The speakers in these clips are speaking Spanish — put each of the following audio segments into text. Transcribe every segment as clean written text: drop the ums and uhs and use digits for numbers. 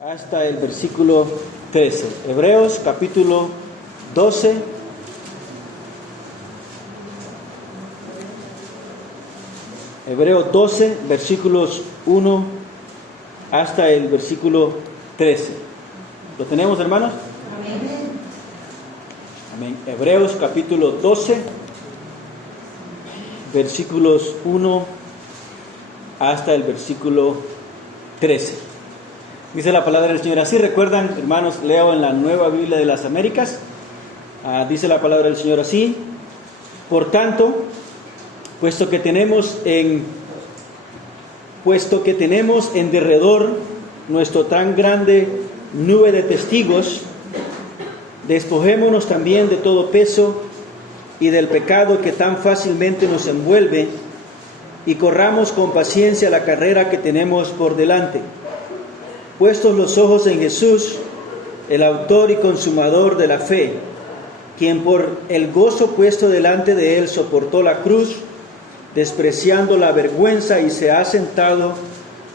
hasta el versículo 13. Hebreos capítulo 12. Hebreos 12, versículos 1 hasta el versículo 13. ¿Lo tenemos, hermanos? Amén. Amén. Hebreos capítulo 12, versículos 1 hasta el versículo 13. Dice la palabra del Señor así. ¿Recuerdan, hermanos? Leo en la Nueva Biblia de las Américas. Dice la palabra del Señor así: por tanto, puesto que tenemos en derredor nuestro tan grande nube de testigos, despojémonos también de todo peso y del pecado que tan fácilmente nos envuelve, y corramos con paciencia la carrera que tenemos por delante, puestos los ojos en Jesús, el autor y consumador de la fe, quien por el gozo puesto delante de él soportó la cruz, despreciando la vergüenza, y se ha sentado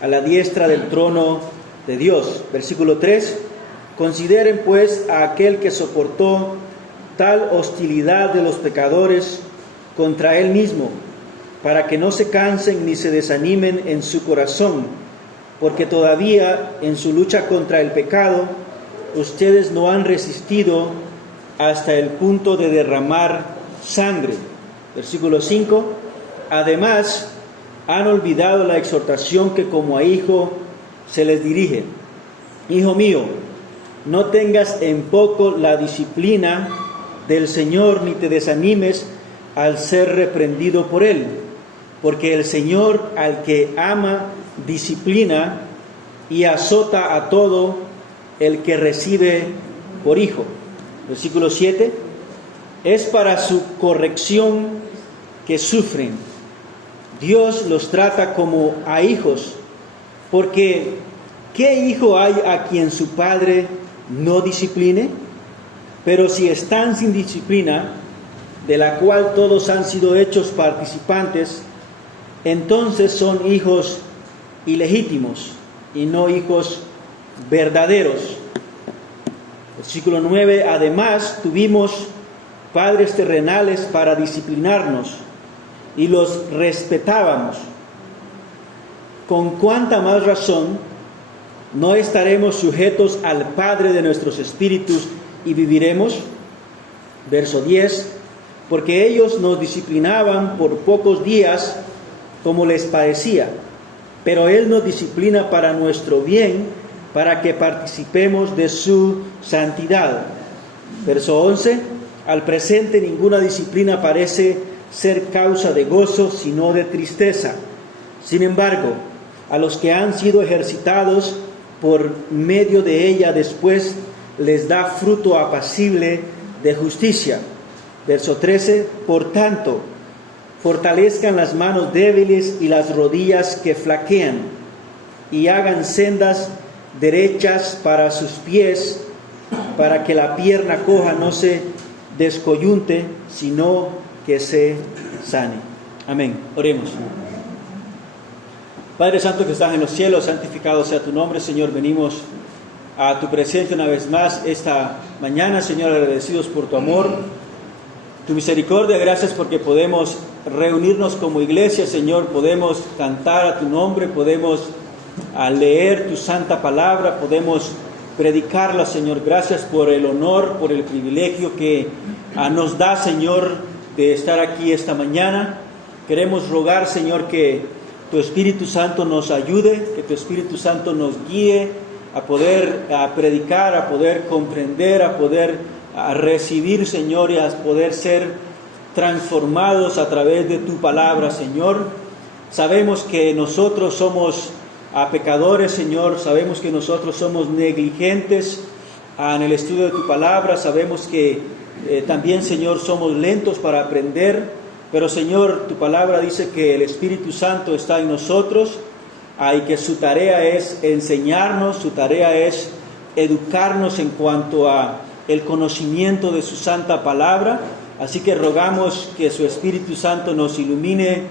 a la diestra del trono de Dios. Versículo 3: consideren pues a aquel que soportó tal hostilidad de los pecadores contra él mismo, para que no se cansen ni se desanimen en su corazón, porque todavía en su lucha contra el pecado ustedes no han resistido hasta el punto de derramar sangre. Versículo 5: además han olvidado la exhortación que como a hijo se les dirige. Hijo mío, no tengas en poco la disciplina del Señor, ni te desanimes al ser reprendido por Él, porque el Señor al que ama disciplina y azota a todo el que recibe por hijo. Versículo 7: es para su corrección que sufren. Dios los trata como a hijos, porque ¿qué hijo hay a quien su padre no discipline? Pero si están sin disciplina, de la cual todos han sido hechos participantes, entonces son hijos ilegítimos y no hijos verdaderos. Versículo 9: además tuvimos padres terrenales para disciplinarnos, y los respetábamos. ¿Con cuánta más razón no estaremos sujetos al Padre de nuestros espíritus y viviremos? Verso 10: porque ellos nos disciplinaban por pocos días como les parecía, pero Él nos disciplina para nuestro bien, para que participemos de su santidad. Verso 11: al presente ninguna disciplina parece ser causa de gozo, sino de tristeza. Sin embargo, a los que han sido ejercitados por medio de ella, después les da fruto apacible de justicia. Verso 13: por tanto, fortalezcan las manos débiles y las rodillas que flaquean, y hagan sendas derechas para sus pies, para que la pierna coja no se descoyunte, sino que se sane. Amén. Oremos. Padre Santo que estás en los cielos, santificado sea tu nombre, Señor. Venimos a tu presencia una vez más esta mañana, Señor, agradecidos por tu amor, tu misericordia. Gracias porque podemos reunirnos como iglesia, Señor. Podemos cantar a tu nombre, podemos leer tu santa palabra, podemos predicarla, Señor. Gracias por el honor, por el privilegio que nos da, Señor, de estar aquí esta mañana. Queremos rogar, Señor, que tu Espíritu Santo nos ayude, que tu Espíritu Santo nos guíe a poder predicar, a poder comprender, a poder recibir, Señor, y a poder ser transformados a través de tu palabra, Señor. Sabemos que nosotros somos pecadores, Señor. Sabemos que nosotros somos negligentes en el estudio de tu palabra. Sabemos que también, Señor, somos lentos para aprender, pero, Señor, tu palabra dice que el Espíritu Santo está en nosotros y que su tarea es enseñarnos, su tarea es educarnos en cuanto a el conocimiento de su santa palabra. Así que rogamos que su Espíritu Santo nos ilumine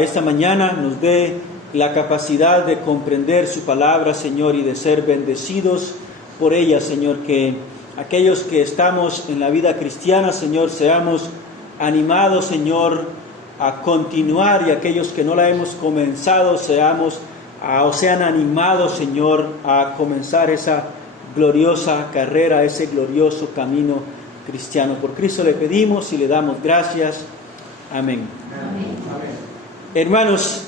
esta mañana, nos dé la capacidad de comprender su palabra, Señor, y de ser bendecidos por ella, Señor, que aquellos que estamos en la vida cristiana, Señor, seamos animados, Señor, a continuar, y aquellos que no la hemos comenzado, sean animados, Señor, a comenzar esa gloriosa carrera, ese glorioso camino cristiano. Por Cristo le pedimos y le damos gracias. Amén. Amén. Hermanos,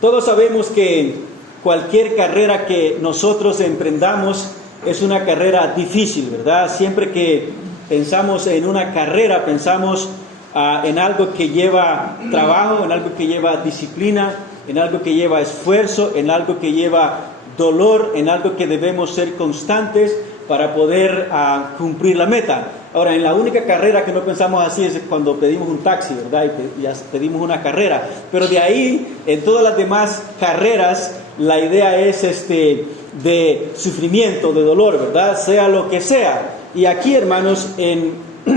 todos sabemos que cualquier carrera que nosotros emprendamos es una carrera difícil, ¿verdad? Siempre que pensamos en una carrera, pensamos en algo que lleva trabajo, en algo que lleva disciplina, en algo que lleva esfuerzo, en algo que lleva dolor, en algo que debemos ser constantes para poder cumplir la meta. Ahora, en la única carrera que no pensamos así es cuando pedimos un taxi, ¿verdad? Y ya pedimos una carrera. Pero de ahí, en todas las demás carreras, la idea es de sufrimiento, de dolor, ¿verdad? Sea lo que sea. Y aquí, hermanos, en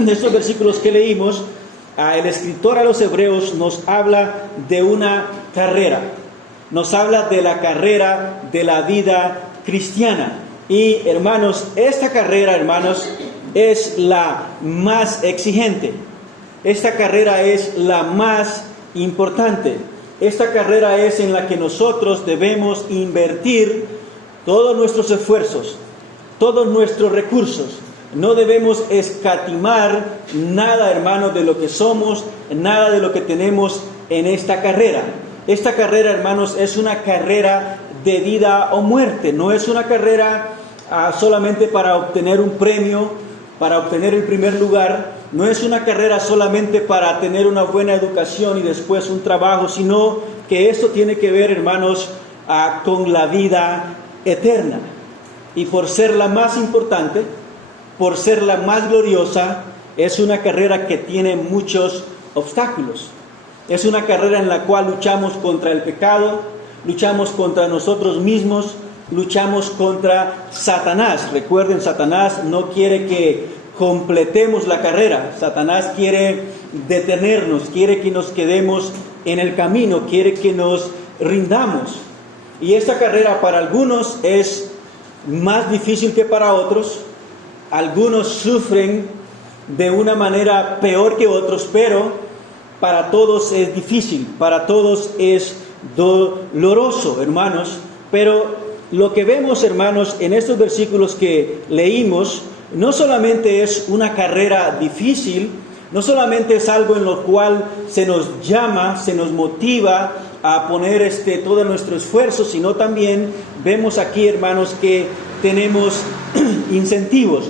estos versículos que leímos, el escritor a los Hebreos nos habla de una carrera. Nos habla de la carrera de la vida cristiana. Y, hermanos, esta carrera, hermanos, es la más exigente. Esta carrera es la más importante. Esta carrera es en la que nosotros debemos invertir todos nuestros esfuerzos, todos nuestros recursos. No debemos escatimar nada, hermanos, de lo que somos, nada de lo que tenemos en esta carrera. Esta carrera, hermanos, es una carrera de vida o muerte. No es una carrera solamente para obtener un premio, para obtener el primer lugar. No es una carrera solamente para tener una buena educación y después un trabajo, sino que esto tiene que ver, hermanos, con la vida eterna. Y por ser la más importante, por ser la más gloriosa, es una carrera que tiene muchos obstáculos. Es una carrera en la cual luchamos contra el pecado, luchamos contra nosotros mismos, luchamos contra Satanás. Recuerden, Satanás no quiere que completemos la carrera. Satanás quiere detenernos, quiere que nos quedemos en el camino, quiere que nos rindamos. Y esta carrera para algunos es más difícil que para otros. Algunos sufren de una manera peor que otros, pero para todos es difícil, para todos es doloroso, hermanos. Pero lo que vemos, hermanos, en estos versículos que leímos, no solamente es una carrera difícil, no solamente es algo en lo cual se nos llama, se nos motiva a poner todo nuestro esfuerzo, sino también vemos aquí, hermanos, que tenemos incentivos,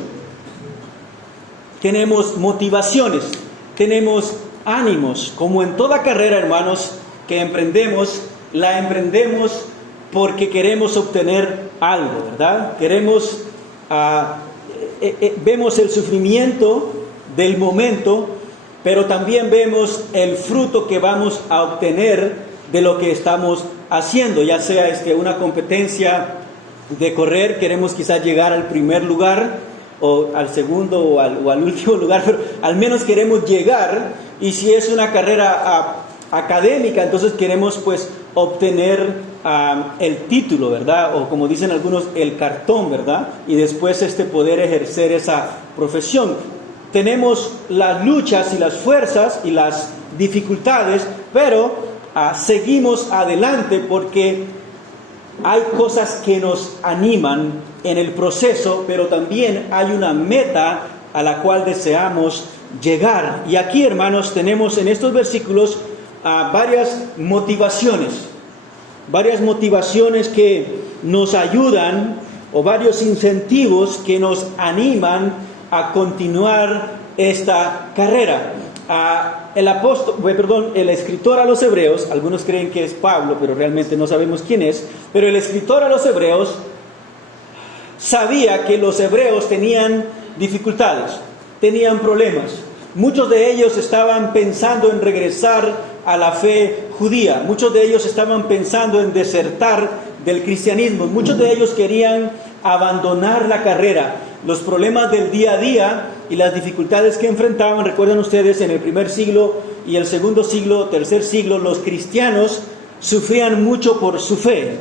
tenemos motivaciones, tenemos ánimos. Como en toda carrera, hermanos, que emprendemos, la emprendemos porque queremos obtener algo, ¿verdad? Vemos el sufrimiento del momento, pero también vemos el fruto que vamos a obtener de lo que estamos haciendo, ya sea una competencia de correr, queremos quizás llegar al primer lugar, o al segundo, o al último lugar, pero al menos queremos llegar. Y si es una carrera académica, entonces queremos pues obtener el título, ¿verdad? O como dicen algunos, el cartón, ¿verdad? Y después poder ejercer esa profesión. Tenemos las luchas y las fuerzas y las dificultades, pero seguimos adelante porque hay cosas que nos animan en el proceso, pero también hay una meta a la cual deseamos llegar. Y aquí, hermanos, tenemos en estos versículos varias motivaciones que nos ayudan, o varios incentivos que nos animan a continuar esta carrera. El escritor a los Hebreos, algunos creen que es Pablo, pero realmente no sabemos quién es, pero el escritor a los Hebreos sabía que los hebreos tenían dificultades, tenían problemas. Muchos de ellos estaban pensando en regresar a la fe judía, muchos de ellos estaban pensando en desertar del cristianismo, muchos de ellos querían abandonar la carrera. Los problemas del día a día y las dificultades que enfrentaban, recuerdan ustedes, en el primer siglo y el segundo siglo, tercer siglo, los cristianos sufrían mucho por su fe.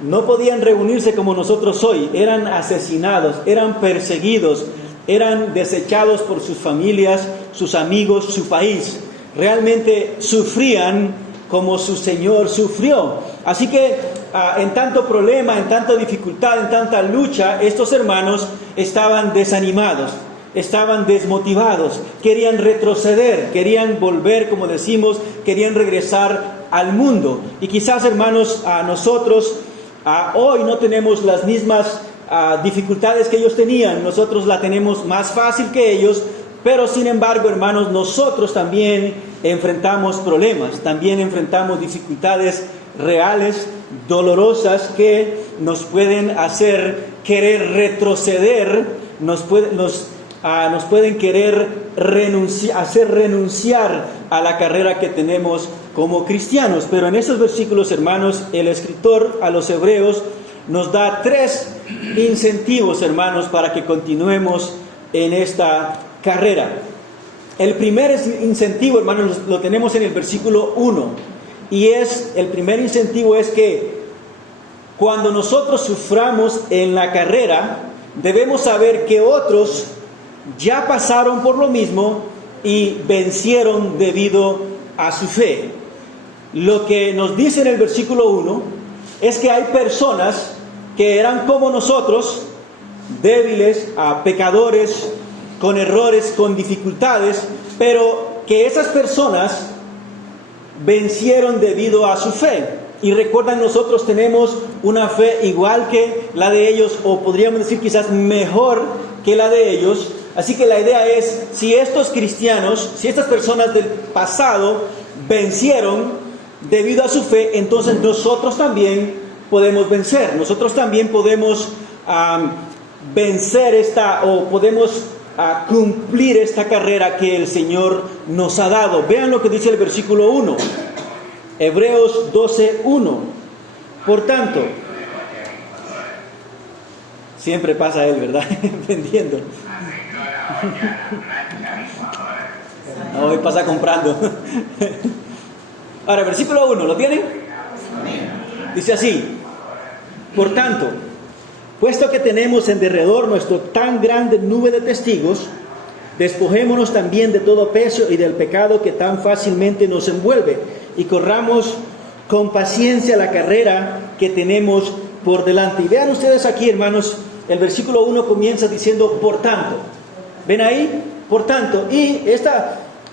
No podían reunirse como nosotros hoy. Eran asesinados, eran perseguidos, eran desechados por sus familias, sus amigos, su país. Realmente sufrían como su Señor sufrió. Así que en tanto problema, en tanta dificultad, en tanta lucha, estos hermanos estaban desanimados, estaban desmotivados, querían retroceder, querían volver, como decimos, querían regresar al mundo. Y quizás, hermanos, nosotros hoy no tenemos las mismas dificultades que ellos tenían. Nosotros la tenemos más fácil que ellos, pero sin embargo, hermanos, nosotros también enfrentamos problemas, también enfrentamos dificultades reales, dolorosas, que nos pueden hacer querer retroceder, nos pueden querer hacer renunciar a la carrera que tenemos como cristianos. Pero en esos versículos, hermanos, el escritor a los hebreos nos da 3 incentivos, hermanos, para que continuemos en esta carrera. El primer incentivo, hermanos, lo tenemos en el versículo 1. Y el primer incentivo es que cuando nosotros suframos en la carrera, debemos saber que otros ya pasaron por lo mismo y vencieron debido a su fe. Lo que nos dice en el versículo 1 es que hay personas que eran como nosotros, débiles, pecadores, con errores, con dificultades, pero que esas personas vencieron debido a su fe. Y recuerdan, nosotros tenemos una fe igual que la de ellos, o podríamos decir quizás mejor que la de ellos. Así que la idea es, si estos cristianos, si estas personas del pasado vencieron debido a su fe, entonces nosotros también podemos vencer. Nosotros también podemos vencer podemos cumplir esta carrera que el Señor nos ha dado. Vean lo que dice el versículo 1. Hebreos 12:1. Por tanto, siempre pasa él, ¿verdad? Vendiendo. Hoy pasa comprando. Ahora, versículo 1, ¿lo tienen? Dice así: por tanto, puesto que tenemos en derredor nuestro tan grande nube de testigos, despojémonos también de todo peso y del pecado que tan fácilmente nos envuelve, y corramos con paciencia la carrera que tenemos por delante. Y vean ustedes aquí, hermanos, el versículo 1 comienza diciendo por tanto. ¿Ven ahí? Por tanto. Y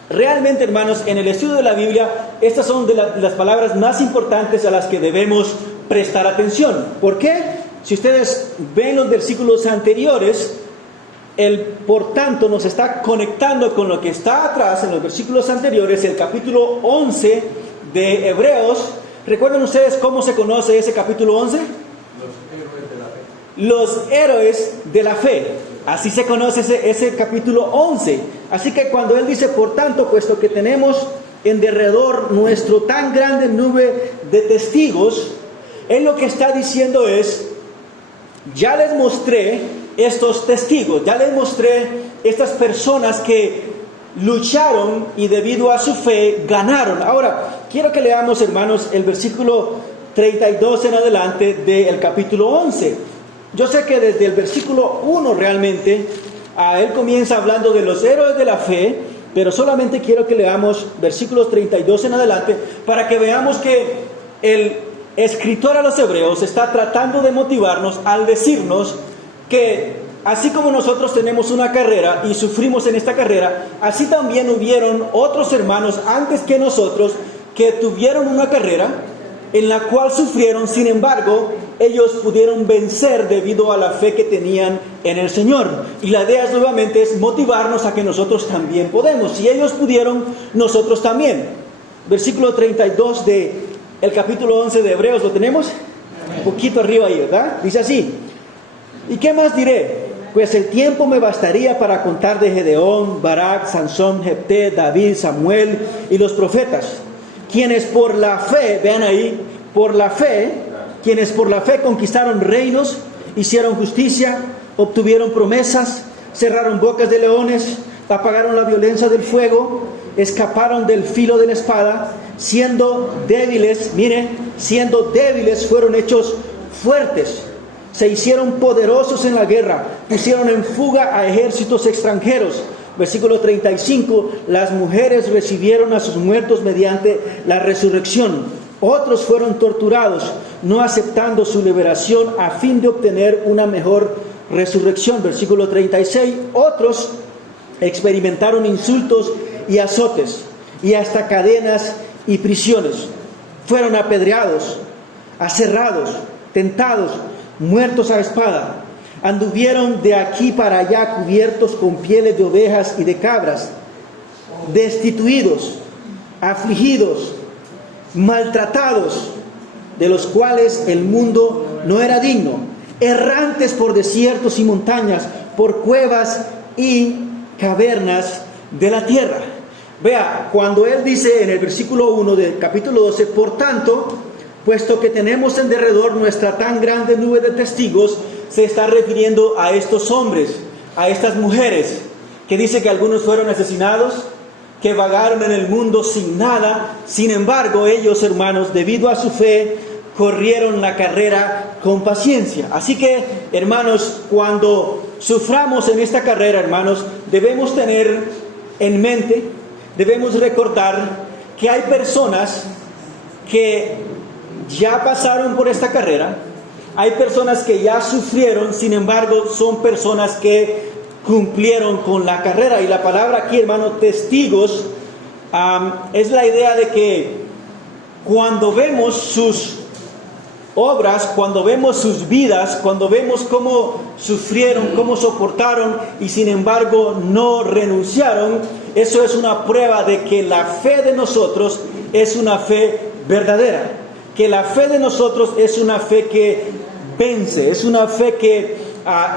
realmente, hermanos, en el estudio de la Biblia, estas son de las palabras más importantes a las que debemos prestar atención. ¿Por qué? Si ustedes ven los versículos anteriores, el por tanto nos está conectando con lo que está atrás en los versículos anteriores, el capítulo 11 de Hebreos. ¿Recuerdan ustedes cómo se conoce ese capítulo 11? Los héroes de la fe. Así se conoce ese capítulo 11. Así que cuando él dice, por tanto, puesto que tenemos en derredor nuestro tan grande nube de testigos, él lo que está diciendo es, ya les mostré estos testigos, ya les mostré estas personas que lucharon y debido a su fe ganaron. Ahora, quiero que leamos, hermanos, el versículo 32 en adelante del capítulo 11. Yo sé que desde el versículo 1 realmente, él comienza hablando de los héroes de la fe, pero solamente quiero que leamos versículos 32 en adelante para que veamos que el escritor a los hebreos está tratando de motivarnos al decirnos que así como nosotros tenemos una carrera y sufrimos en esta carrera, así también hubieron otros hermanos antes que nosotros que tuvieron una carrera en la cual sufrieron. Sin embargo, ellos pudieron vencer debido a la fe que tenían en el Señor. Y la idea nuevamente es motivarnos a que nosotros también podemos. Si ellos pudieron, nosotros también. Versículo 32 del capítulo 11 de Hebreos, ¿lo tenemos? Un poquito arriba ahí, ¿verdad? Dice así: ¿y qué más diré? Pues el tiempo me bastaría para contar de Gedeón, Barak, Sansón, Jefté, David, Samuel y los profetas, quienes por la fe, vean ahí, quienes por la fe conquistaron reinos, hicieron justicia, obtuvieron promesas, cerraron bocas de leones, apagaron la violencia del fuego, escaparon del filo de la espada, siendo débiles, mire, siendo débiles fueron hechos fuertes. Se hicieron poderosos en la guerra, pusieron en fuga a ejércitos extranjeros. Versículo 35, las mujeres recibieron a sus muertos mediante la resurrección. Otros fueron torturados, no aceptando su liberación a fin de obtener una mejor resurrección. Versículo 36, otros experimentaron insultos y azotes, y hasta cadenas y prisiones. Fueron apedreados, aserrados, tentados, muertos a espada. Anduvieron de aquí para allá cubiertos con pieles de ovejas y de cabras, destituidos, afligidos, maltratados, de los cuales el mundo no era digno, errantes por desiertos y montañas, por cuevas y cavernas de la tierra. Vea, cuando él dice en el versículo 1 del capítulo 12, por tanto, puesto que tenemos en derredor nuestra tan grande nube de testigos, se está refiriendo a estos hombres, a estas mujeres, que dice que algunos fueron asesinados, que vagaron en el mundo sin nada. Sin embargo, ellos, hermanos, debido a su fe, corrieron la carrera con paciencia. Así que, hermanos, cuando suframos en esta carrera, hermanos, debemos tener en mente, debemos recordar que hay personas que ya pasaron por esta carrera, hay personas que ya sufrieron, sin embargo, son personas que cumplieron con la carrera. Y la palabra aquí, hermano, testigos, es la idea de que cuando vemos sus obras, cuando vemos sus vidas, cuando vemos cómo sufrieron, cómo soportaron y sin embargo no renunciaron, eso es una prueba de que la fe de nosotros es una fe verdadera, que la fe de nosotros es una fe que vence, es una fe que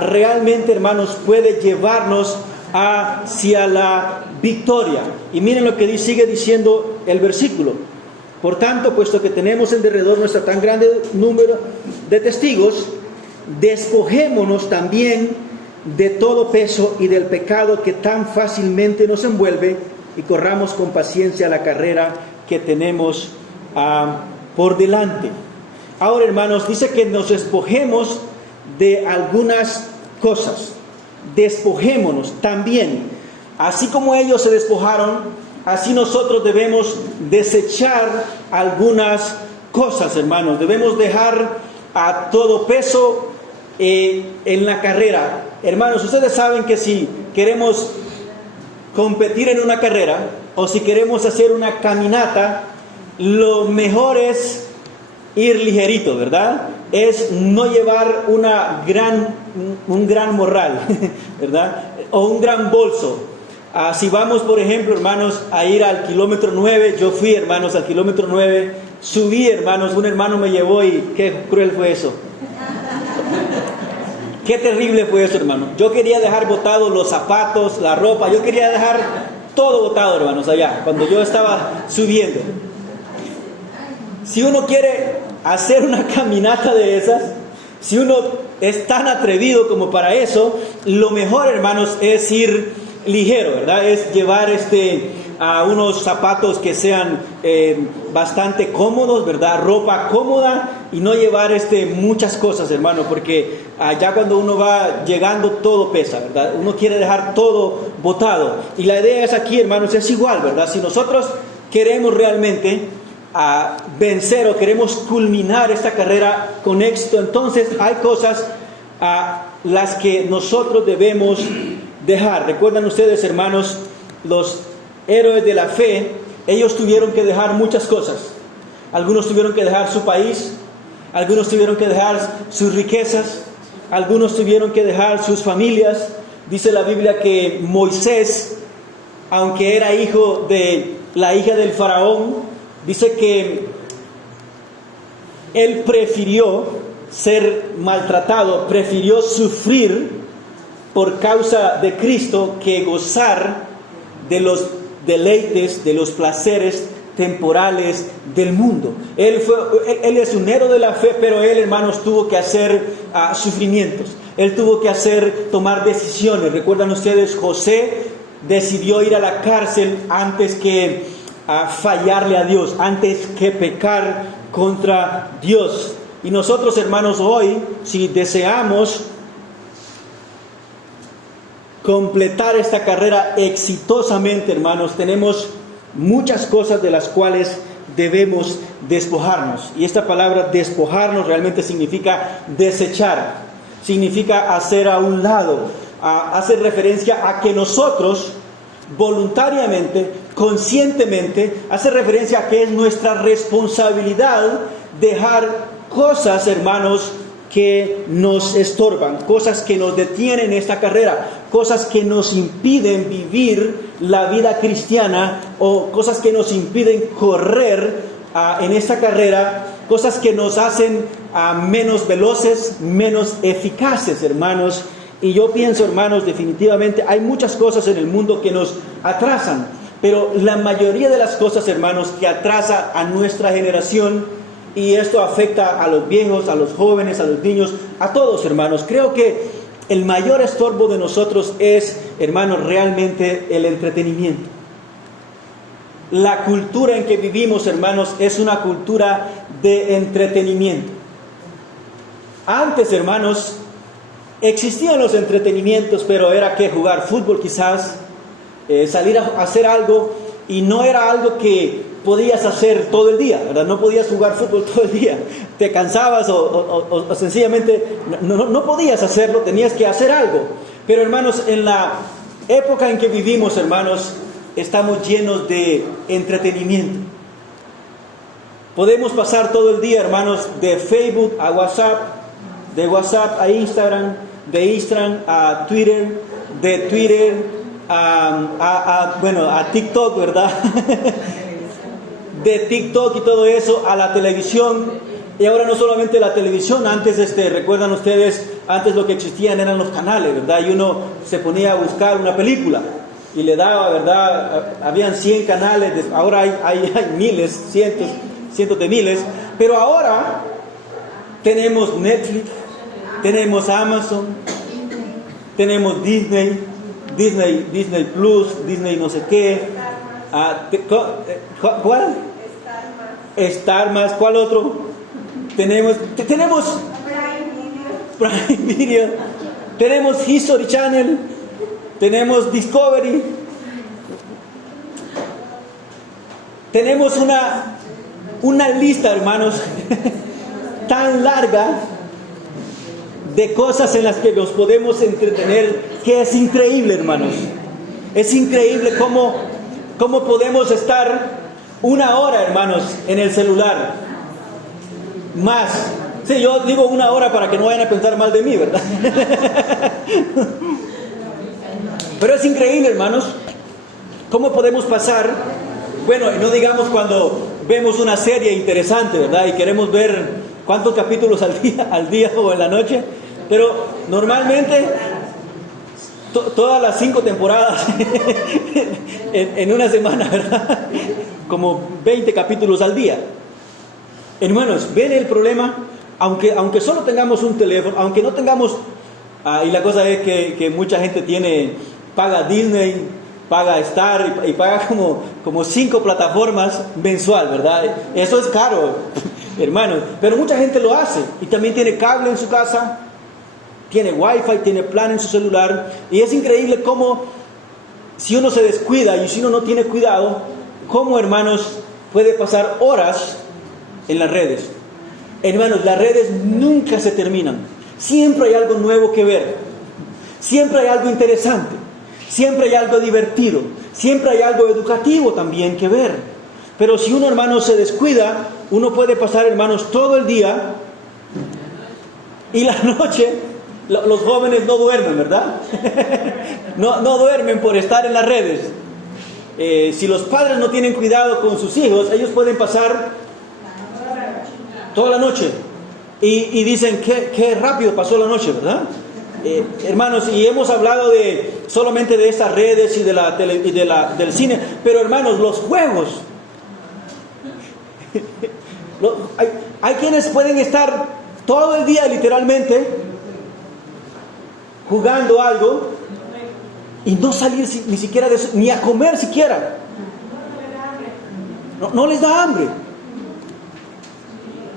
realmente, hermanos, puede llevarnos hacia la victoria. Y miren lo que sigue diciendo el versículo. Por tanto, puesto que tenemos en derredor nuestro tan grande número de testigos, despojémonos también de todo peso y del pecado que tan fácilmente nos envuelve, y corramos con paciencia la carrera que tenemos por delante. Ahora, hermanos, dice que nos despojemos de algunas cosas. Despojémonos también. Así como ellos se despojaron, así nosotros debemos desechar algunas cosas, hermanos. Debemos dejar a todo peso en la carrera. Hermanos, ustedes saben que si queremos competir en una carrera o si queremos hacer una caminata, lo mejor es ir ligerito, ¿verdad? Es no llevar un gran morral, ¿verdad? O un gran bolso. Si vamos, por ejemplo, hermanos, a ir al kilómetro 9, yo fui, hermanos, al kilómetro 9, subí, hermanos, un hermano me llevó y qué cruel fue eso. Qué terrible fue eso, hermano. Yo quería dejar botados los zapatos, la ropa, yo quería dejar todo botado, hermanos, allá, cuando yo estaba subiendo. Si uno quiere hacer una caminata de esas, si uno es tan atrevido como para eso, lo mejor, hermanos, es ir ligero, ¿verdad? Es llevar unos zapatos que sean bastante cómodos, ¿verdad? Ropa cómoda y no llevar muchas cosas, hermano, porque ya cuando uno va llegando todo pesa, ¿verdad? Uno quiere dejar todo botado. Y la idea es aquí, hermanos, es igual, ¿verdad? Si nosotros queremos realmente vencer o queremos culminar esta carrera con éxito, entonces hay cosas las que nosotros debemos dejar. Recuerdan ustedes, hermanos, los héroes de la fe, ellos tuvieron que dejar muchas cosas. Algunos tuvieron que dejar su país, algunos tuvieron que dejar sus riquezas, algunos tuvieron que dejar sus familias. Dice la Biblia que Moisés, aunque era hijo de la hija del faraón, dice que él prefirió ser maltratado, prefirió sufrir por causa de Cristo que gozar de los deleites, de los placeres temporales del mundo. Él es un héroe de la fe, pero él, hermanos, tuvo que hacer sufrimientos. Él tuvo que tomar decisiones. ¿Recuerdan ustedes? José decidió ir a la cárcel antes que a fallarle a Dios, antes que pecar contra Dios. Y nosotros, hermanos, hoy, si deseamos completar esta carrera exitosamente, hermanos, tenemos muchas cosas de las cuales debemos despojarnos. Y esta palabra despojarnos realmente significa desechar, significa hacer a un lado, hace referencia a que nosotros voluntariamente, conscientemente, hace referencia a que es nuestra responsabilidad dejar cosas, hermanos, que nos estorban, cosas que nos detienen en esta carrera, cosas que nos impiden vivir la vida cristiana, o cosas que nos impiden correr en esta carrera, cosas que nos hacen menos veloces, menos eficaces, hermanos. Y yo pienso, hermanos, definitivamente hay muchas cosas en el mundo que nos atrasan, pero la mayoría de las cosas, hermanos, que atrasa a nuestra generación, y esto afecta a los viejos, a los jóvenes, a los niños, a todos, hermanos. Creo que el mayor estorbo de nosotros es, hermanos, realmente el entretenimiento. La cultura en que vivimos, hermanos, es una cultura de entretenimiento. Antes, hermanos, existían los entretenimientos, pero era que jugar fútbol quizás, salir a hacer algo, y no era algo que podías hacer todo el día, ¿verdad? No podías jugar fútbol todo el día, te cansabas o sencillamente no podías hacerlo, tenías que hacer algo. Pero, hermanos, en la época en que vivimos, hermanos, estamos llenos de entretenimiento. Podemos pasar todo el día, hermanos, de Facebook a WhatsApp, de WhatsApp a Instagram, de Instagram a Twitter, de Twitter a TikTok, ¿verdad? De TikTok y todo eso a la televisión. Y ahora no solamente la televisión, antes recuerdan ustedes, antes lo que existían eran los canales, ¿verdad? Y uno se ponía a buscar una película y le daba, ¿verdad? Habían 100 canales, ahora hay miles, cientos de miles, pero ahora tenemos Netflix, tenemos Amazon, tenemos Disney Plus, Disney no sé qué, ¿cuál? Star más, ¿cuál otro? Tenemos Prime Video, tenemos History Channel, tenemos Discovery, tenemos una lista, hermanos, tan larga de cosas en las que nos podemos entretener, que es increíble, hermanos. Es increíble cómo podemos estar 1 hora, hermanos, en el celular. Más. Sí, yo digo 1 hora para que no vayan a pensar mal de mí, ¿verdad? Pero es increíble, hermanos, cómo podemos pasar, bueno, no digamos cuando vemos una serie interesante, ¿verdad? Y queremos ver cuántos capítulos al día o en la noche. Pero normalmente todas las 5 temporadas en una semana, ¿verdad? Como 20 capítulos al día. Hermanos, ¿ven el problema? Aunque solo tengamos un teléfono, aunque no tengamos, y la cosa es que mucha gente paga Disney, paga Star y paga como 5 plataformas mensual, ¿verdad? Eso es caro, hermanos, pero mucha gente lo hace, y también tiene cable en su casa, tiene wifi, tiene plan en su celular, y es increíble cómo, si uno se descuida y si uno no tiene cuidado, cómo, hermanos, puede pasar horas en las redes. Hermanos, las redes nunca se terminan, siempre hay algo nuevo que ver, siempre hay algo interesante, siempre hay algo divertido, siempre hay algo educativo también que ver. Pero si uno, hermanos, se descuida, uno puede pasar, hermanos, todo el día, y la noche los jóvenes no duermen, ¿verdad? no duermen por estar en las redes. Si los padres no tienen cuidado con sus hijos, ellos pueden pasar toda la noche y dicen qué rápido pasó la noche, ¿verdad? Hermanos, y hemos hablado solamente de estas redes y del cine, pero, hermanos, los juegos, hay quienes pueden estar todo el día literalmente jugando algo y no salir ni siquiera de eso, ni a comer siquiera. No les da hambre.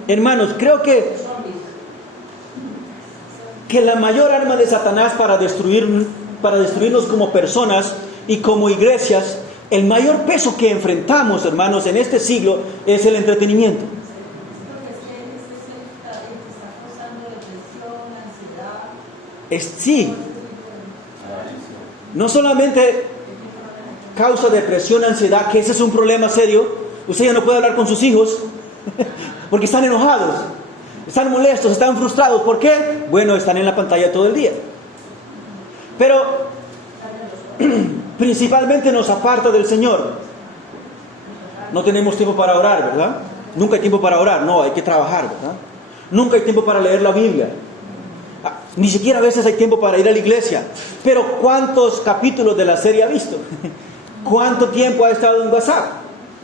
Hermanos, creo que la mayor arma de Satanás para destruirnos como personas y como iglesias, el mayor peso que enfrentamos, hermanos, en este siglo es el entretenimiento. Sí, no solamente causa depresión, ansiedad, que ese es un problema serio. Usted ya no puede hablar con sus hijos porque están enojados, están molestos, están frustrados. ¿Por qué? Bueno, están en la pantalla todo el día. Pero principalmente nos aparta del Señor. No tenemos tiempo para orar, ¿verdad? Nunca hay tiempo para orar, no, hay que trabajar, ¿verdad? Nunca hay tiempo para leer la Biblia. Ni siquiera a veces hay tiempo para ir a la iglesia. Pero ¿cuántos capítulos de la serie ha visto? ¿Cuánto tiempo ha estado en WhatsApp?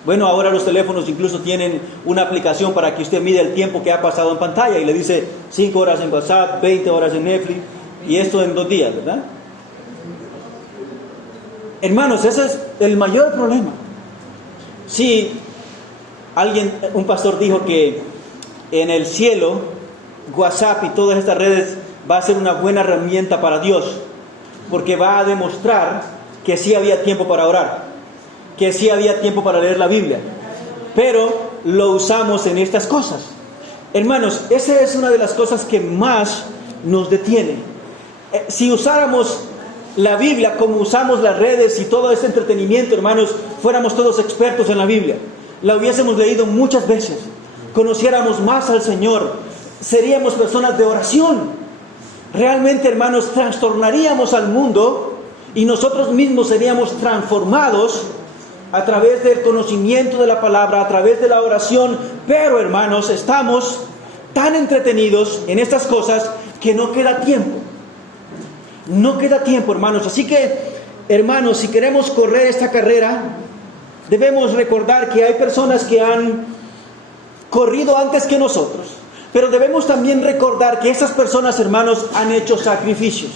Bueno, ahora los teléfonos incluso tienen una aplicación para que usted mida el tiempo que ha pasado en pantalla y le dice 5 horas en WhatsApp, 20 horas en Netflix, y esto en 2 días, ¿verdad? Hermanos, ese es el mayor problema. Sí, un pastor dijo que en el cielo WhatsApp y todas estas redes va a ser una buena herramienta para Dios, porque va a demostrar que sí había tiempo para orar, que sí había tiempo para leer la Biblia, pero lo usamos en estas cosas. Hermanos, esa es una de las cosas que más nos detiene. Si usáramos la Biblia como usamos las redes y todo este entretenimiento, hermanos, fuéramos todos expertos en la Biblia, la hubiésemos leído muchas veces, conociéramos más al Señor, seríamos personas de oración. Realmente, hermanos, trastornaríamos al mundo y nosotros mismos seríamos transformados a través del conocimiento de la palabra, a través de la oración. Pero, hermanos, estamos tan entretenidos en estas cosas que no queda tiempo. No queda tiempo, hermanos. Así que, hermanos, si queremos correr esta carrera, debemos recordar que hay personas que han corrido antes que nosotros. Pero debemos también recordar que estas personas, hermanos, han hecho sacrificios.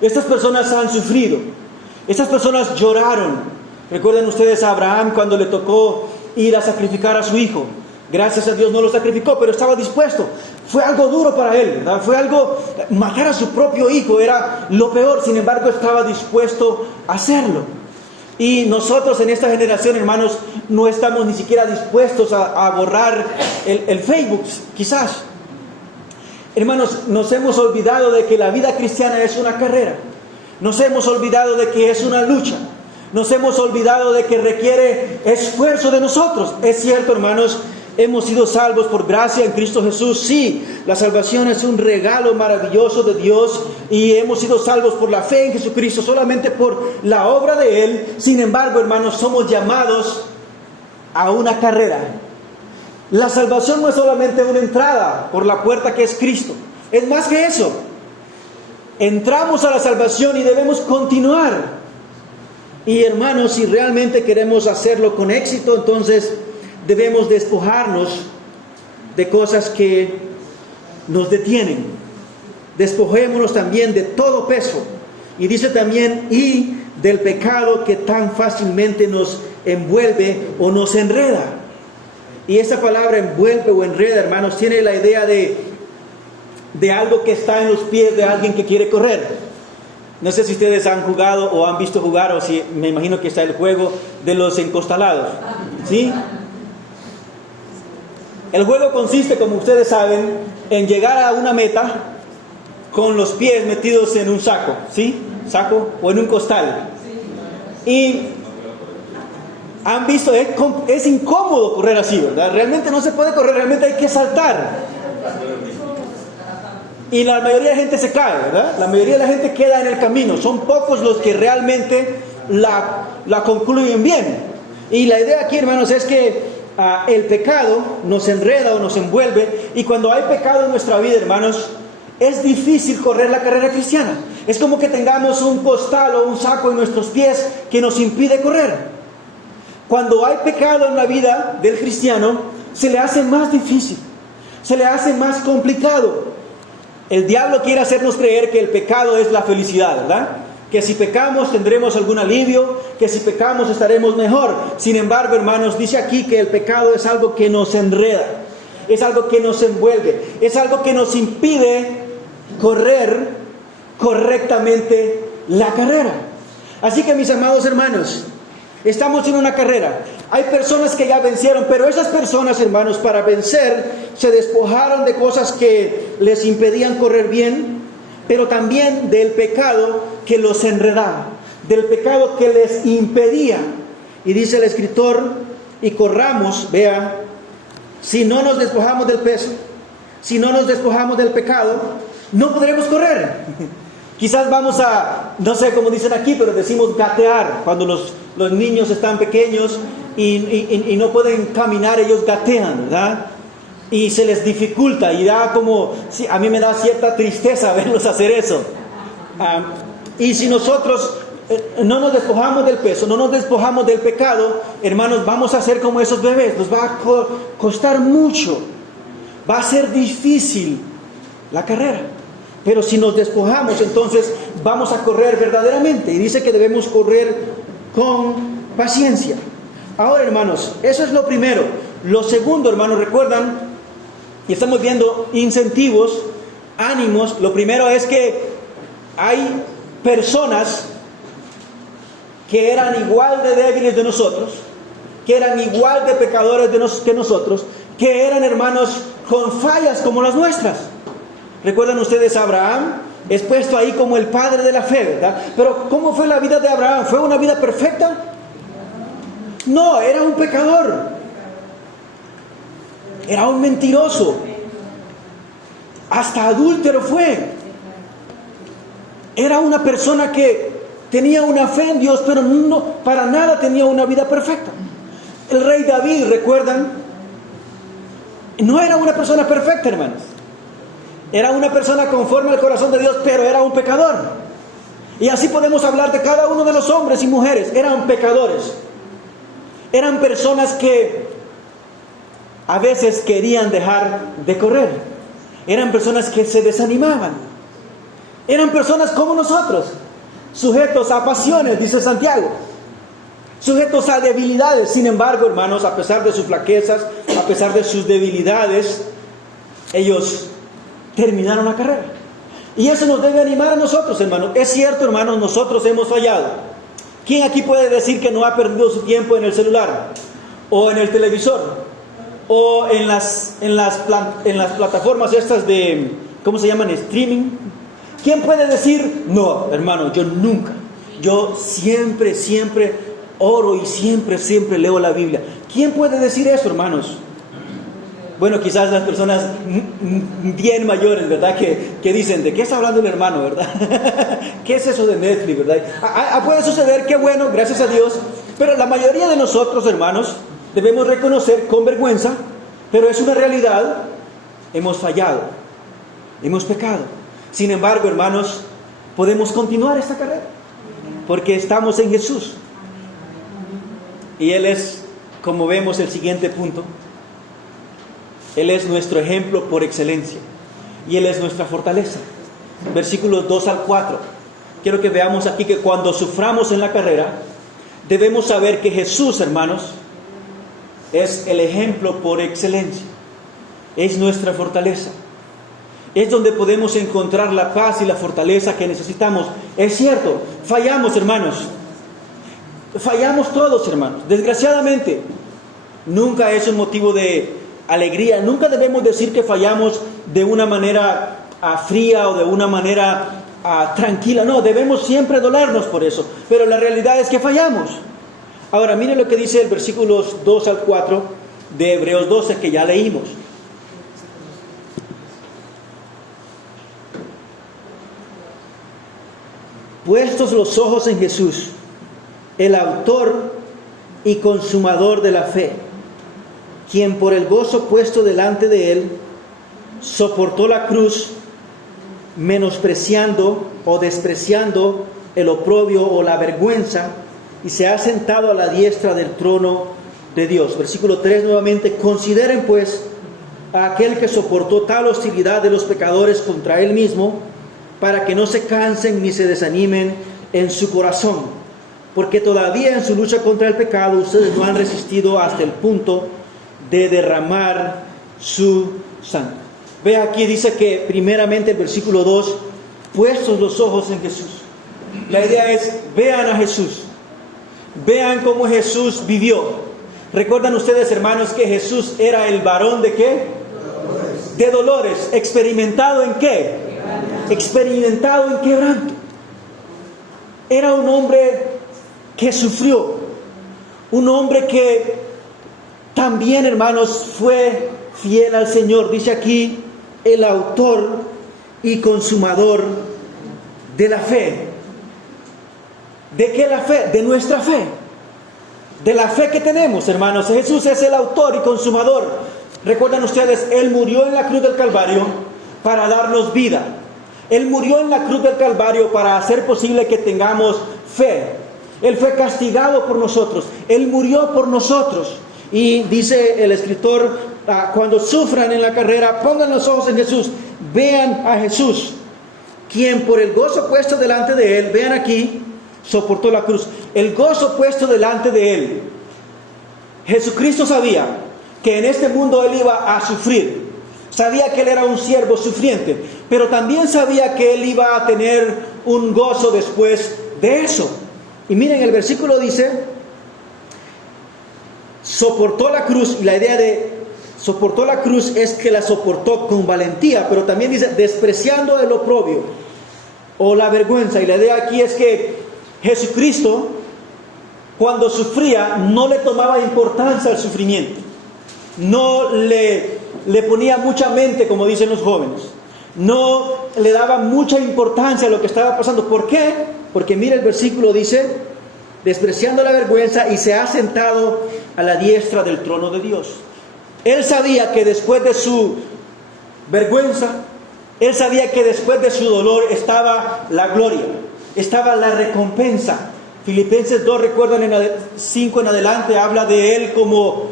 Estas personas han sufrido. Estas personas lloraron. Recuerden ustedes a Abraham cuando le tocó ir a sacrificar a su hijo. Gracias a Dios no lo sacrificó, pero estaba dispuesto. Fue algo duro para él, ¿verdad? Fue algo, matar a su propio hijo era lo peor. Sin embargo, estaba dispuesto a hacerlo. Y nosotros en esta generación, hermanos, no estamos ni siquiera dispuestos a borrar el Facebook, quizás. Hermanos, nos hemos olvidado de que la vida cristiana es una carrera. Nos hemos olvidado de que es una lucha. Nos hemos olvidado de que requiere esfuerzo de nosotros. Es cierto, hermanos, hemos sido salvos por gracia en Cristo Jesús. Sí, la salvación es un regalo maravilloso de Dios y hemos sido salvos por la fe en Jesucristo, solamente por la obra de Él. Sin embargo, hermanos, somos llamados a una carrera. La salvación no es solamente una entrada por la puerta que es Cristo. Es más que eso. Entramos a la salvación y debemos continuar. Y hermanos, si realmente queremos hacerlo con éxito, entonces debemos despojarnos de cosas que nos detienen. Despojémonos también de todo peso. Y dice también, y del pecado que tan fácilmente nos envuelve o nos enreda. Y esa palabra envuelve o enreda, hermanos, tiene la idea de algo que está en los pies de alguien que quiere correr. No sé si ustedes han jugado o han visto jugar, o si me imagino que está el juego de los encostalados, ¿sí? El juego consiste, como ustedes saben, en llegar a una meta con los pies metidos en un saco, ¿sí? Saco o en un costal. Y han visto, es incómodo correr así, ¿verdad? Realmente no se puede correr, realmente hay que saltar. Y la mayoría de la gente se cae, ¿verdad? La mayoría de la gente queda en el camino. Son pocos los que realmente la concluyen bien. Y la idea aquí, hermanos, es que el pecado nos enreda o nos envuelve. Y cuando hay pecado en nuestra vida, hermanos, es difícil correr la carrera cristiana. Es como que tengamos un costal o un saco en nuestros pies que nos impide correr. Cuando hay pecado en la vida del cristiano, se le hace más difícil, se le hace más complicado. El diablo quiere hacernos creer que el pecado es la felicidad, ¿verdad? que si pecamos tendremos algún alivio, que si pecamos estaremos mejor. Sin embargo, hermanos, dice aquí que el pecado es algo que nos enreda, es algo que nos envuelve, es algo que nos impide correr correctamente la carrera. Así que, mis amados hermanos, estamos en una carrera. Hay personas que ya vencieron, pero esas personas, hermanos, para vencer, se despojaron de cosas que les impedían correr bien, pero también del pecado que los enredaba, del pecado que les impedía. Y dice el escritor, y corramos, vea, si no nos despojamos del peso, si no nos despojamos del pecado, no podremos correr. Quizás vamos a, no sé cómo dicen aquí, pero decimos gatear. Cuando los niños están pequeños y no pueden caminar, ellos gatean, ¿verdad? Y se les dificulta y da como, sí, a mí me da cierta tristeza verlos hacer eso. Y si nosotros no nos despojamos del peso, no nos despojamos del pecado, hermanos, vamos a ser como esos bebés. Nos va a costar mucho, va a ser difícil la carrera. Pero si nos despojamos, entonces vamos a correr verdaderamente. Y dice que debemos correr con paciencia. Ahora, hermanos, eso es lo primero. Lo segundo, hermanos, recuerdan, y estamos viendo incentivos, ánimos. Lo primero es que hay personas que eran igual de débiles de nosotros, que eran igual de pecadores que nosotros, que eran, hermanos, con fallas como las nuestras. ¿Recuerdan ustedes a Abraham? Es puesto ahí como el padre de la fe, ¿verdad? Pero ¿cómo fue la vida de Abraham? ¿Fue una vida perfecta? No, era un pecador. Era un mentiroso. Hasta adúltero fue. Era una persona que tenía una fe en Dios, pero no, para nada tenía una vida perfecta. El rey David, ¿recuerdan? No era una persona perfecta, hermanos. Era una persona conforme al corazón de Dios, pero era un pecador. Y así podemos hablar de cada uno de los hombres y mujeres. Eran pecadores. Eran personas que a veces querían dejar de correr. Eran personas que se desanimaban. Eran personas como nosotros, sujetos a pasiones, dice Santiago, sujetos a debilidades. Sin embargo, hermanos, a pesar de sus flaquezas, a pesar de sus debilidades, ellos terminaron la carrera. Y eso nos debe animar a nosotros, hermanos. Es cierto, hermanos, nosotros hemos fallado. ¿Quién aquí puede decir que no ha perdido su tiempo en el celular? O en el televisor. O en las plataformas estas de, ¿cómo se llaman? Streaming. ¿Quién puede decir, no, hermano, yo nunca? Yo siempre oro y siempre leo la Biblia. ¿Quién puede decir eso, hermanos? Bueno, quizás las personas bien mayores, ¿verdad? Que dicen, ¿de qué está hablando el hermano, verdad? ¿Qué es eso de Netflix, verdad? Puede suceder, qué bueno, gracias a Dios. Pero la mayoría de nosotros, hermanos, debemos reconocer con vergüenza, pero es una realidad, hemos fallado, hemos pecado. Sin embargo, hermanos, podemos continuar esta carrera, porque estamos en Jesús. Y Él es, como vemos el siguiente punto, Él es nuestro ejemplo por excelencia. Y Él es nuestra fortaleza. Versículos 2 al 4. Quiero que veamos aquí que cuando suframos en la carrera, debemos saber que Jesús, hermanos, es el ejemplo por excelencia. Es nuestra fortaleza. Es donde podemos encontrar la paz y la fortaleza que necesitamos. Es cierto, fallamos, hermanos. Fallamos todos, hermanos. Desgraciadamente, nunca es un motivo de alegría. Nunca debemos decir que fallamos de una manera fría o de una manera tranquila. No, debemos siempre dolernos por eso. Pero la realidad es que fallamos. Ahora, mire lo que dice el versículos 2 al 4 de Hebreos 12 que ya leímos. Puestos los ojos en Jesús, el autor y consumador de la fe, quien por el gozo puesto delante de él, soportó la cruz, menospreciando o despreciando el oprobio o la vergüenza, y se ha sentado a la diestra del trono de Dios. Versículo 3 nuevamente: consideren pues a aquel que soportó tal hostilidad de los pecadores contra él mismo, para que no se cansen ni se desanimen en su corazón, porque todavía en su lucha contra el pecado ustedes no han resistido hasta el punto de derramar su sangre. Ve aquí, dice que primeramente el versículo 2, puestos los ojos en Jesús. La idea es, vean a Jesús, vean cómo Jesús vivió. ¿Recuerdan ustedes, hermanos, que Jesús era el varón de qué? De dolores. ¿Experimentado en qué? Experimentado en quebranto. Era un hombre que sufrió, un hombre que también, hermanos, fue fiel al Señor. Dice aquí, el autor y consumador de la fe. ¿De qué la fe? De nuestra fe. De la fe que tenemos, hermanos. Jesús es el autor y consumador. Recuerdan ustedes, Él murió en la cruz del Calvario para darnos vida. Él murió en la cruz del Calvario para hacer posible que tengamos fe. Él fue castigado por nosotros. Él murió por nosotros. Y dice el escritor, cuando sufran en la carrera, pongan los ojos en Jesús. Vean a Jesús, quien por el gozo puesto delante de Él, vean aquí, soportó la cruz. El gozo puesto delante de Él. Jesucristo sabía que en este mundo Él iba a sufrir. Sabía que Él era un siervo sufriente, pero también sabía que Él iba a tener un gozo después de eso. Y miren, el versículo dice, soportó la cruz, y la idea de soportó la cruz es que la soportó con valentía, pero también dice, despreciando el oprobio o la vergüenza. Y la idea aquí es que Jesucristo, cuando sufría, no le tomaba importancia al sufrimiento. No le ponía mucha mente, como dicen los jóvenes. No le daba mucha importancia a lo que estaba pasando. ¿Por qué? Porque mira, el versículo dice, despreciando la vergüenza, y se ha sentado a la diestra del trono de Dios. Él sabía que después de su vergüenza, Él sabía que después de su dolor estaba la gloria, estaba la recompensa. Filipenses 2, recuerdan, 5 en adelante, habla de Él como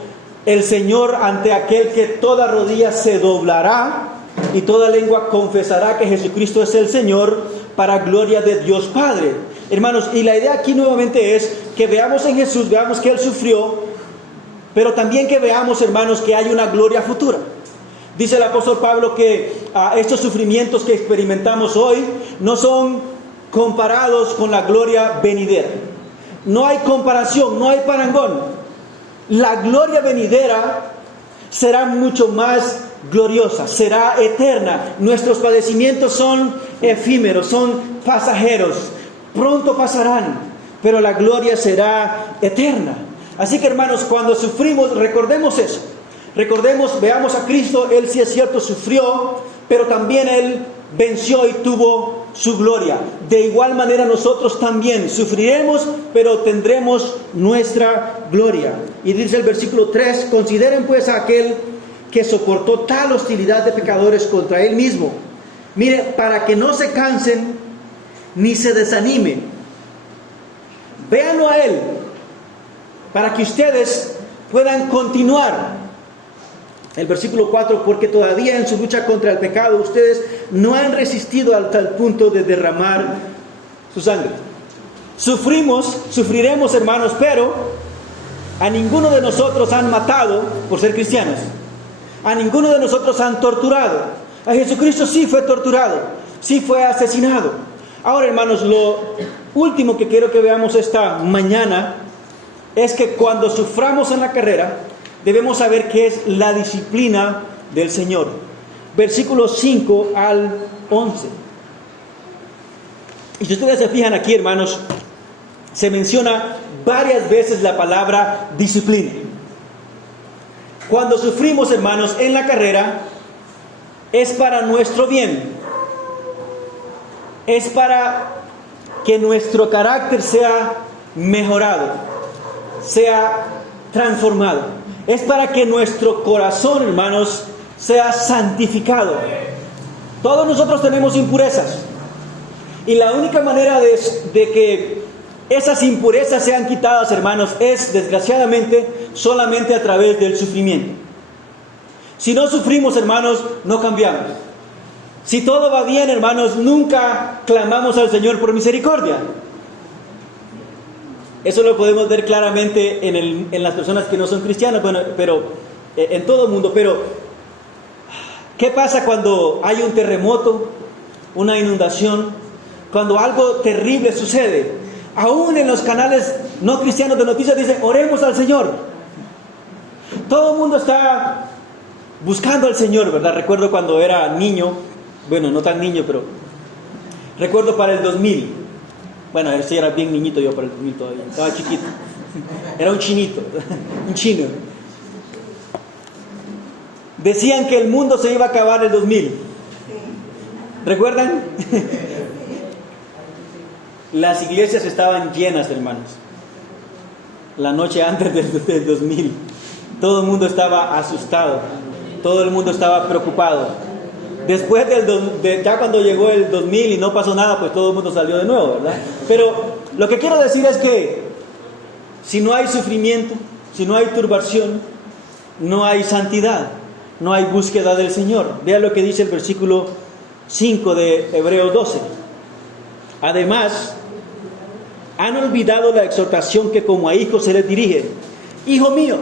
el Señor, ante aquel que toda rodilla se doblará y toda lengua confesará que Jesucristo es el Señor, para gloria de Dios Padre. Hermanos, y la idea aquí nuevamente es que veamos en Jesús, veamos que Él sufrió, pero también que veamos, hermanos, que hay una gloria futura. Dice el apóstol Pablo que estos sufrimientos que experimentamos hoy no son comparados con la gloria venidera. No hay comparación, no hay parangón. La gloria venidera será mucho más gloriosa, será eterna. Nuestros padecimientos son efímeros, son pasajeros, pronto pasarán, pero la gloria será eterna. Así que, hermanos, cuando sufrimos, recordemos eso. Recordemos, veamos a Cristo. Él, sí es cierto, sufrió, pero también Él venció y tuvo su gloria. De igual manera nosotros también sufriremos, pero tendremos nuestra gloria. Y dice el versículo 3, consideren pues a aquel que soportó tal hostilidad de pecadores contra Él mismo. Mire, para que no se cansen ni se desanimen. Véanlo a Él, para que ustedes puedan continuar. El versículo 4, porque todavía en su lucha contra el pecado ustedes no han resistido al tal punto de derramar su sangre. Sufriremos, hermanos, pero a ninguno de nosotros han matado por ser cristianos. A ninguno de nosotros han torturado. A Jesucristo sí fue torturado, sí fue asesinado. Ahora, hermanos, lo último que quiero que veamos esta mañana es que cuando suframos en la carrera, debemos saber qué es la disciplina del Señor. Versículos 5 al 11. Y si ustedes se fijan aquí, hermanos, se menciona varias veces la palabra disciplina. Cuando sufrimos, hermanos, en la carrera, es para nuestro bien. Es para que nuestro carácter sea mejorado, sea transformado. Es para que nuestro corazón, hermanos, sea santificado. Todos nosotros tenemos impurezas. Y la única manera de que esas impurezas sean quitadas, hermanos, es, desgraciadamente, solamente a través del sufrimiento. Si no sufrimos, hermanos, no cambiamos. Si todo va bien, hermanos, nunca clamamos al Señor por misericordia. Eso lo podemos ver claramente en las personas que no son cristianas, bueno, pero en todo el mundo. Pero, ¿qué pasa cuando hay un terremoto, una inundación, cuando algo terrible sucede? Aún en los canales no cristianos de noticias dicen, oremos al Señor. Todo el mundo está buscando al Señor, ¿verdad? Recuerdo cuando era niño, bueno, no tan niño, pero recuerdo para el 2000. Bueno, sí era bien niñito yo para el 2000 todavía, estaba chiquito. Era un chinito, un chino. Decían que el mundo se iba a acabar el 2000. ¿Recuerdan? Las iglesias estaban llenas, hermanos. La noche antes del 2000. Todo el mundo estaba asustado. Todo el mundo estaba preocupado. Después ya cuando llegó el 2000 y no pasó nada, pues todo el mundo salió de nuevo, ¿verdad? Pero lo que quiero decir es que si no hay sufrimiento, si no hay turbación, no hay santidad, no hay búsqueda del Señor. Vean lo que dice el versículo 5 de Hebreos 12. Además, han olvidado la exhortación que como a hijos se les dirige. Hijo mío,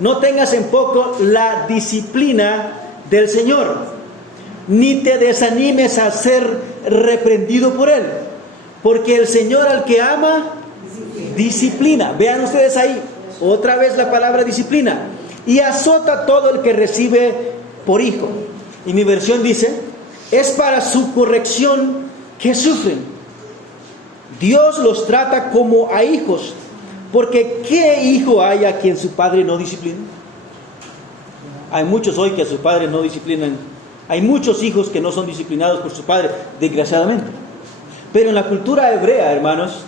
no tengas en poco la disciplina del Señor, ni te desanimes a ser reprendido por Él, porque el Señor al que ama, disciplina. Vean ustedes ahí, otra vez la palabra disciplina. Y azota a todo el que recibe por hijo. Y mi versión dice, es para su corrección que sufren. Dios los trata como a hijos, porque ¿qué hijo hay a quien su padre no disciplina? Hay muchos hoy que a su padre no disciplinan. Hay muchos hijos que no son disciplinados por su padre, desgraciadamente. Pero en la cultura hebrea, hermanos,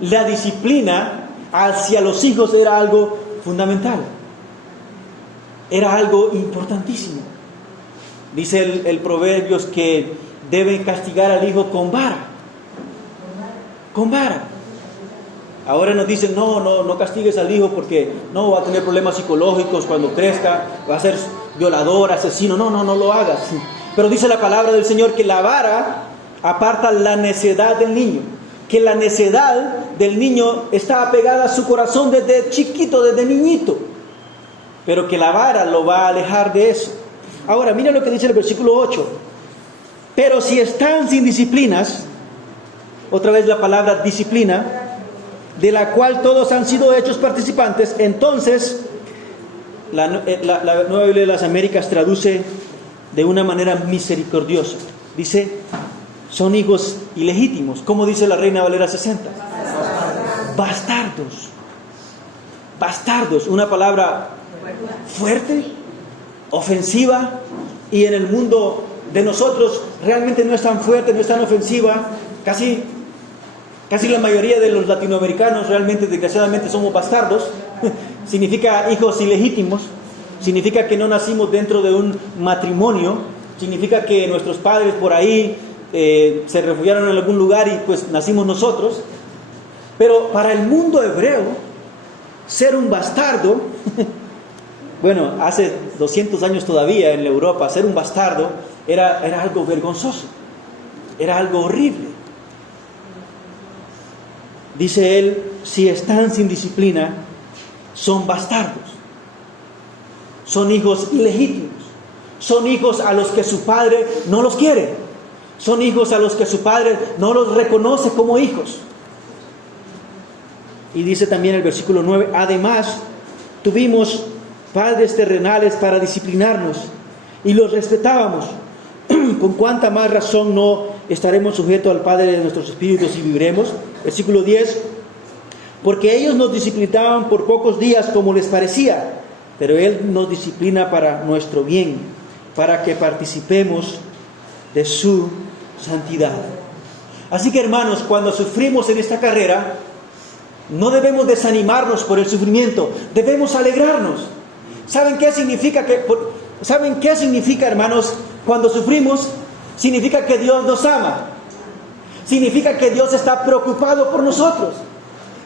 la disciplina hacia los hijos era algo fundamental. Era algo importantísimo. Dice el Proverbios que deben castigar al hijo con vara. Con vara. Ahora nos dicen, no castigues al hijo porque no va a tener problemas psicológicos cuando crezca, va a ser violador, asesino. No lo hagas. Pero dice la palabra del Señor que la vara aparta la necedad del niño. Que la necedad del niño está apegada a su corazón desde chiquito, desde niñito. Pero que la vara lo va a alejar de eso. Ahora, mira lo que dice el versículo 8. Pero si están sin disciplinas, otra vez la palabra disciplina, de la cual todos han sido hechos participantes, entonces la Nueva Biblia de las Américas traduce de una manera misericordiosa. Dice, son hijos ilegítimos. ¿Cómo dice la Reina Valera 60? Bastardos. Bastardos, una palabra fuerte, ofensiva, y en el mundo de nosotros realmente no es tan fuerte, no es tan ofensiva. Casi la mayoría de los latinoamericanos realmente, desgraciadamente, somos bastardos. Significa hijos ilegítimos, significa que no nacimos dentro de un matrimonio, significa que nuestros padres por ahí se refugiaron en algún lugar y pues nacimos nosotros. Pero para el mundo hebreo, ser un bastardo, bueno, hace 200 años todavía en Europa, ser un bastardo era algo vergonzoso, era algo horrible. Dice él, si están sin disciplina, son bastardos, son hijos ilegítimos, son hijos a los que su padre no los quiere, son hijos a los que su padre no los reconoce como hijos. Y dice también el versículo 9, además tuvimos padres terrenales para disciplinarnos y los respetábamos. ¿Con cuánta más razón no estaremos sujetos al Padre de nuestros espíritus y viviremos? Versículo 10, porque ellos nos disciplinaban por pocos días como les parecía, pero Él nos disciplina para nuestro bien, para que participemos de su santidad. Así que, hermanos, cuando sufrimos en esta carrera, no debemos desanimarnos por el sufrimiento, debemos alegrarnos. ¿Saben qué significa hermanos? Cuando sufrimos, significa que Dios nos ama. Significa que Dios está preocupado por nosotros.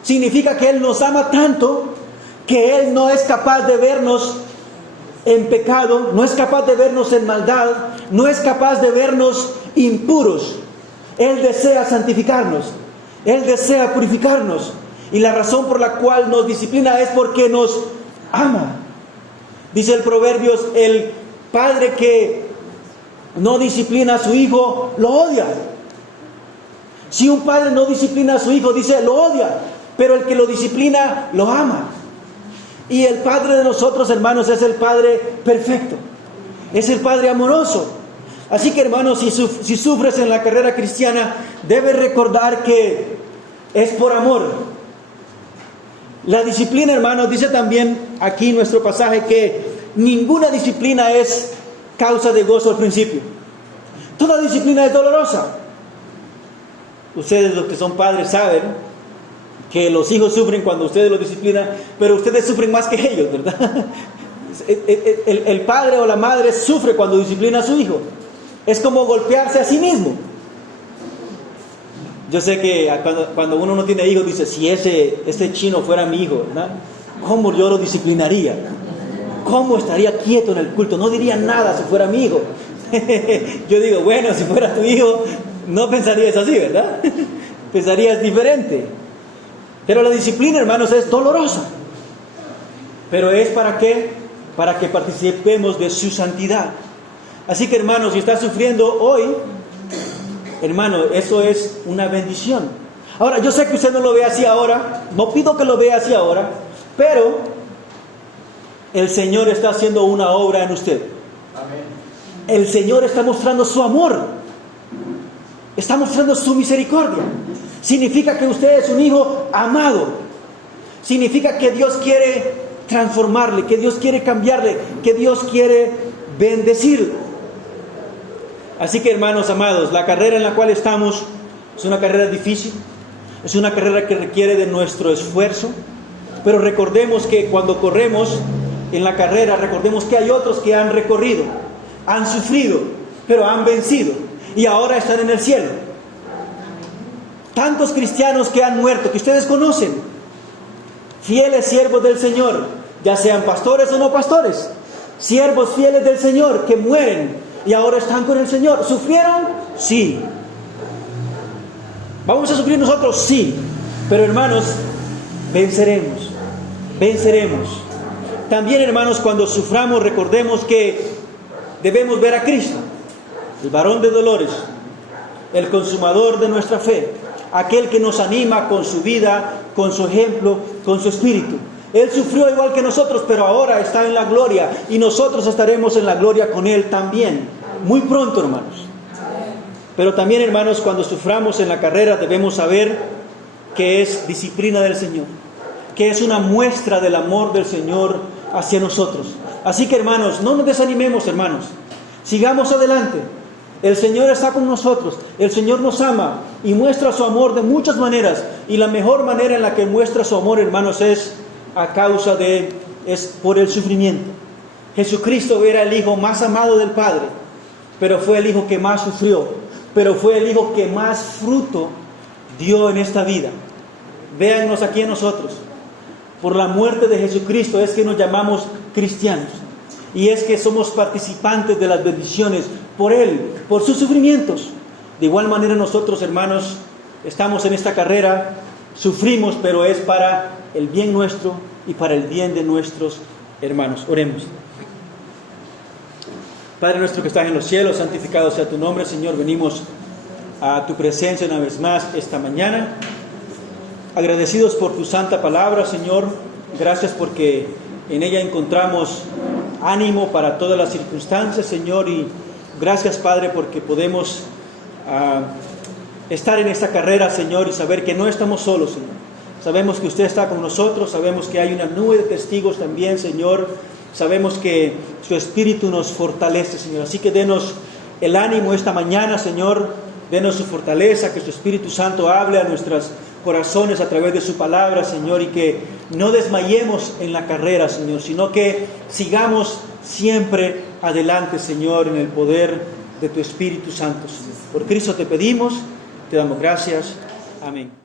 Significa que Él nos ama tanto que Él no es capaz de vernos en pecado, no es capaz de vernos en maldad, no es capaz de vernos impuros. Él desea santificarnos, Él desea purificarnos, Y la razón por la cual nos disciplina es porque nos ama. Dice el Proverbios, el padre que no disciplina a su hijo, lo odia. Si un padre no disciplina a su hijo, dice, lo odia. Pero el que lo disciplina, lo ama. Y el Padre de nosotros, hermanos, es el Padre perfecto. Es el Padre amoroso. Así que, hermanos, si sufres en la carrera cristiana, debes recordar que es por amor. La disciplina, hermanos, dice también aquí nuestro pasaje que ninguna disciplina es causa de gozo al principio. Toda disciplina es dolorosa. Ustedes, los que son padres, saben que los hijos sufren cuando ustedes los disciplinan, pero ustedes sufren más que ellos, ¿verdad? El padre o la madre sufre cuando disciplina a su hijo. Es como golpearse a sí mismo. Yo sé que cuando uno no tiene hijos, dice, si ese chino fuera mi hijo, ¿verdad? ¿Cómo yo lo disciplinaría? ¿Cómo estaría quieto en el culto? No diría nada si fuera mi hijo. Yo digo, bueno, si fuera tu hijo, no pensarías así, ¿verdad? Pensarías diferente. Pero la disciplina, hermanos, es dolorosa. Pero es ¿para qué? Para que participemos de su santidad. Así que, hermanos, si estás sufriendo hoy, hermano, eso es una bendición. Ahora, yo sé que usted no lo ve así ahora, no pido que lo vea así ahora, pero el Señor está haciendo una obra en usted. Amén. El Señor está mostrando su amor, está mostrando su misericordia. Significa que usted es un hijo amado. Significa que Dios quiere transformarle, que Dios quiere cambiarle, que Dios quiere bendecirle. Así que, hermanos amados, la carrera en la cual estamos es una carrera difícil, es una carrera que requiere de nuestro esfuerzo, pero recordemos que cuando corremos en la carrera, recordemos que hay otros que han recorrido, han sufrido, pero han vencido y ahora están en el cielo. Tantos cristianos que han muerto, que ustedes conocen, fieles siervos del Señor, ya sean pastores o no pastores, siervos fieles del Señor que mueren y ahora están con el Señor. ¿Sufrieron? Sí. ¿Vamos a sufrir nosotros? Sí. Pero, hermanos, venceremos. Venceremos. También, hermanos, cuando suframos, recordemos que debemos ver a Cristo, el varón de dolores, el consumador de nuestra fe, aquel que nos anima con su vida, con su ejemplo, con su espíritu. Él sufrió igual que nosotros, pero ahora está en la gloria y nosotros estaremos en la gloria con Él también, muy pronto, hermanos. Pero también, hermanos, cuando suframos en la carrera debemos saber que es disciplina del Señor, que es una muestra del amor del Señor hacia nosotros. Así que, hermanos, no nos desanimemos, hermanos, sigamos adelante. El Señor está con nosotros, el Señor nos ama y muestra su amor de muchas maneras. Y la mejor manera en la que muestra su amor, hermanos, es por el sufrimiento. Jesucristo era el Hijo más amado del Padre, pero fue el Hijo que más sufrió, pero fue el Hijo que más fruto dio en esta vida. Véannos aquí en nosotros. Por la muerte de Jesucristo es que nos llamamos cristianos. Y es que somos participantes de las bendiciones por Él, por sus sufrimientos. De igual manera nosotros, hermanos, estamos en esta carrera, sufrimos, pero es para el bien nuestro y para el bien de nuestros hermanos. Oremos. Padre nuestro que estás en los cielos, santificado sea tu nombre, Señor. Venimos a tu presencia una vez más esta mañana, agradecidos por tu santa palabra, Señor. Gracias porque en ella encontramos ánimo para todas las circunstancias, Señor, y gracias, Padre, porque podemos estar en esta carrera, Señor, y saber que no estamos solos, Señor. Sabemos que usted está con nosotros, sabemos que hay una nube de testigos también, Señor. Sabemos que su Espíritu nos fortalece, Señor. Así que denos el ánimo esta mañana, Señor. Denos su fortaleza, que su Espíritu Santo hable a nuestros corazones a través de su palabra, Señor, y que no desmayemos en la carrera, Señor, sino que sigamos siempre adelante, Señor, en el poder de tu Espíritu Santo, Señor. Por Cristo te pedimos, te damos gracias. Amén.